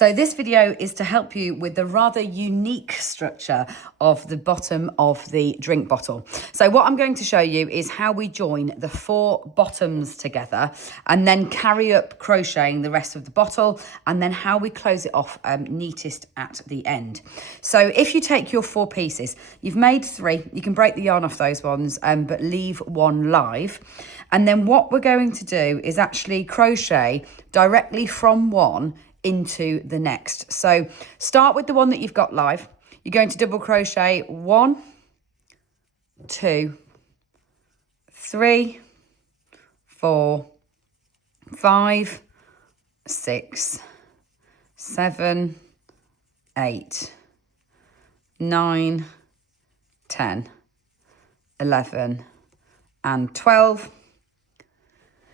So this video is to help you with the rather unique structure of the bottom of the drink bottle. So what I'm going to show you is how we join the 4 bottoms together and then carry up crocheting the rest of the bottle, and then how we close it off neatest at the end. So if you take your 4 pieces, you've made 3, you can break the yarn off those ones, but leave 1 live. And then what we're going to do is actually crochet directly from one into the next. So start with the one that you've got live. You're going to double crochet 1, 2, 3, 4, 5, 6, 7, 8, 9, 10, 11, and 12.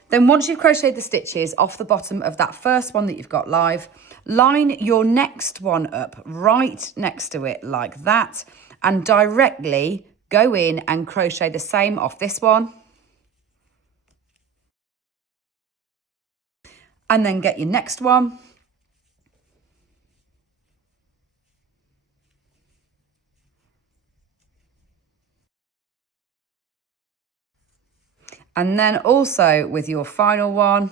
Then once you've crocheted the stitches off the bottom of that first one that you've got live, line your next one up right next to it like that, and directly go in and crochet the same off this one. And then get your next one. And then also with your final one,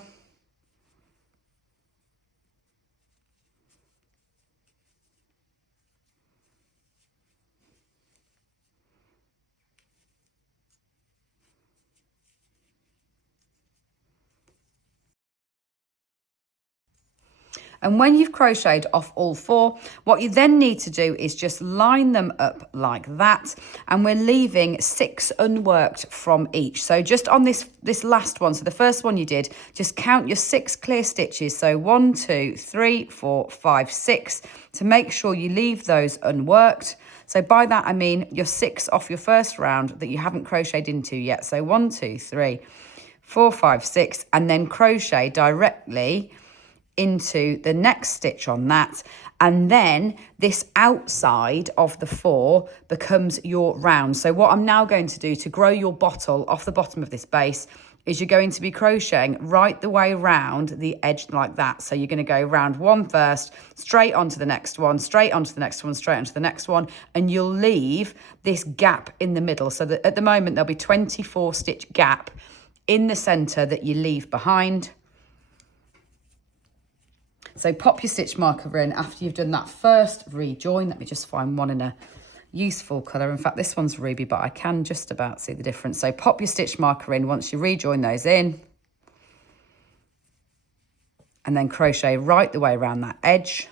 and when you've crocheted off all 4, what you then need to do is just line them up like that. And we're leaving 6 unworked from each. So just on this last one, so the first one you did, just count your 6 clear stitches. So 1, 2, 3, 4, 5, 6, to make sure you leave those unworked. So by that, I mean your 6 off your first round that you haven't crocheted into yet. So 1, 2, 3, 4, 5, 6, and then crochet directly into the next stitch on that. And then this outside of the 4 becomes your round. So what I'm now going to do to grow your bottle off the bottom of this base is you're going to be crocheting right the way around the edge like that. So you're going to go round 1 first, straight onto the next one, straight onto the next one, straight onto the next one, and you'll leave this gap in the middle. So that at the moment there'll be 24 stitch gap in the center that you leave behind. So pop your stitch marker in after you've done that first rejoin. Let me just find one in a useful colour. In fact, this one's ruby, but I can just about see the difference. So pop your stitch marker in once you rejoin those in. And then crochet right the way around that edge.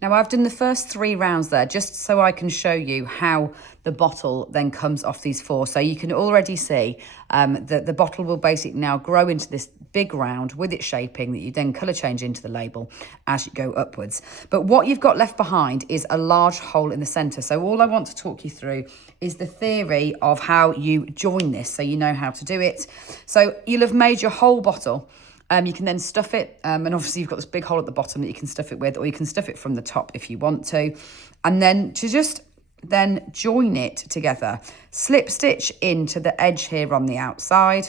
Now I've done the first 3 rounds there just so I can show you how the bottle then comes off these 4. So you can already see that the bottle will basically now grow into this big round with its shaping that you then colour change into the label as you go upwards. But what you've got left behind is a large hole in the centre. So all I want to talk you through is the theory of how you join this so you know how to do it. So you'll have made your whole bottle. You can then stuff it, and obviously you've got this big hole at the bottom that you can stuff it with, or you can stuff it from the top if you want to. And then to just then join it together, slip stitch into the edge here on the outside.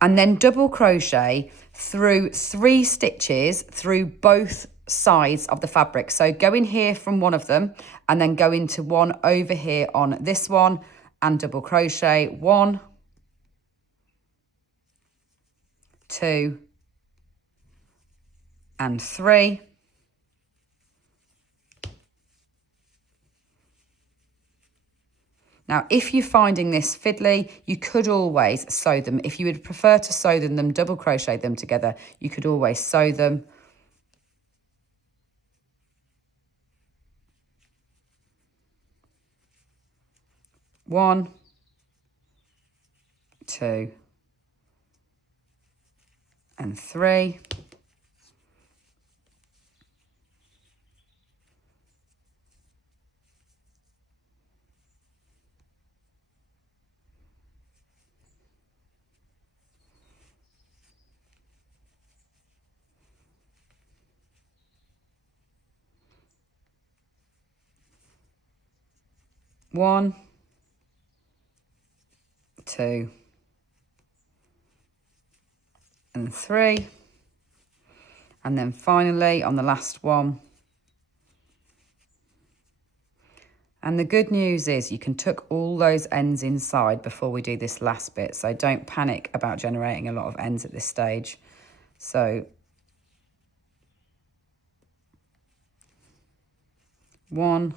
And then double crochet through 3 stitches through both sides of the fabric. So go in here from one of them and then go into one over here on this one and double crochet 1, 2, and 3. Now, if you're finding this fiddly, you could always sew them. If you would prefer to sew them, double crochet them together, you could always sew them. One, 2, and 3. One, 2, and 3. And then finally on the last one. And the good news is you can tuck all those ends inside before we do this last bit. So don't panic about generating a lot of ends at this stage. So 1,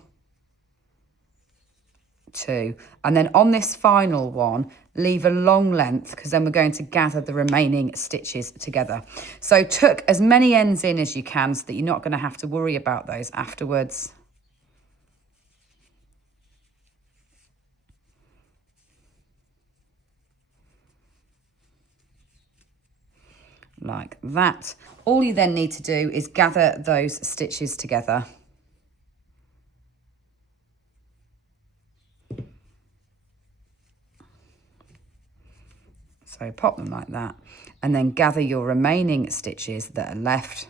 2, and then on this final one, leave a long length because then we're going to gather the remaining stitches together. So tuck as many ends in as you can so that you're not going to have to worry about those afterwards. Like that. All you then need to do is gather those stitches together. So pop them like that, and then gather your remaining stitches that are left.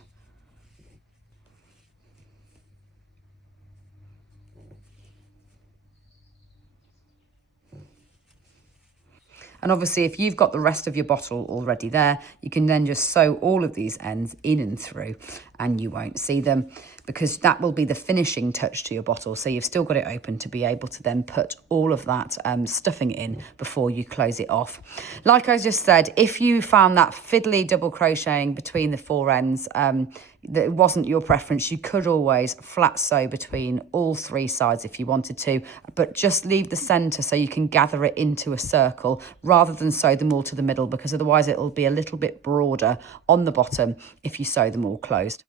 And obviously if you've got the rest of your bottle already there, you can then just sew all of these ends in and through and you won't see them, because that will be the finishing touch to your bottle. So you've still got it open to be able to then put all of that stuffing in before you close it off. Like I just said, if you found that fiddly double crocheting between the 4 ends, that it wasn't your preference, you could always flat sew between all 3 sides if you wanted to, but just leave the center so you can gather it into a circle rather than sew them all to the middle, because otherwise it'll be a little bit broader on the bottom if you sew them all closed.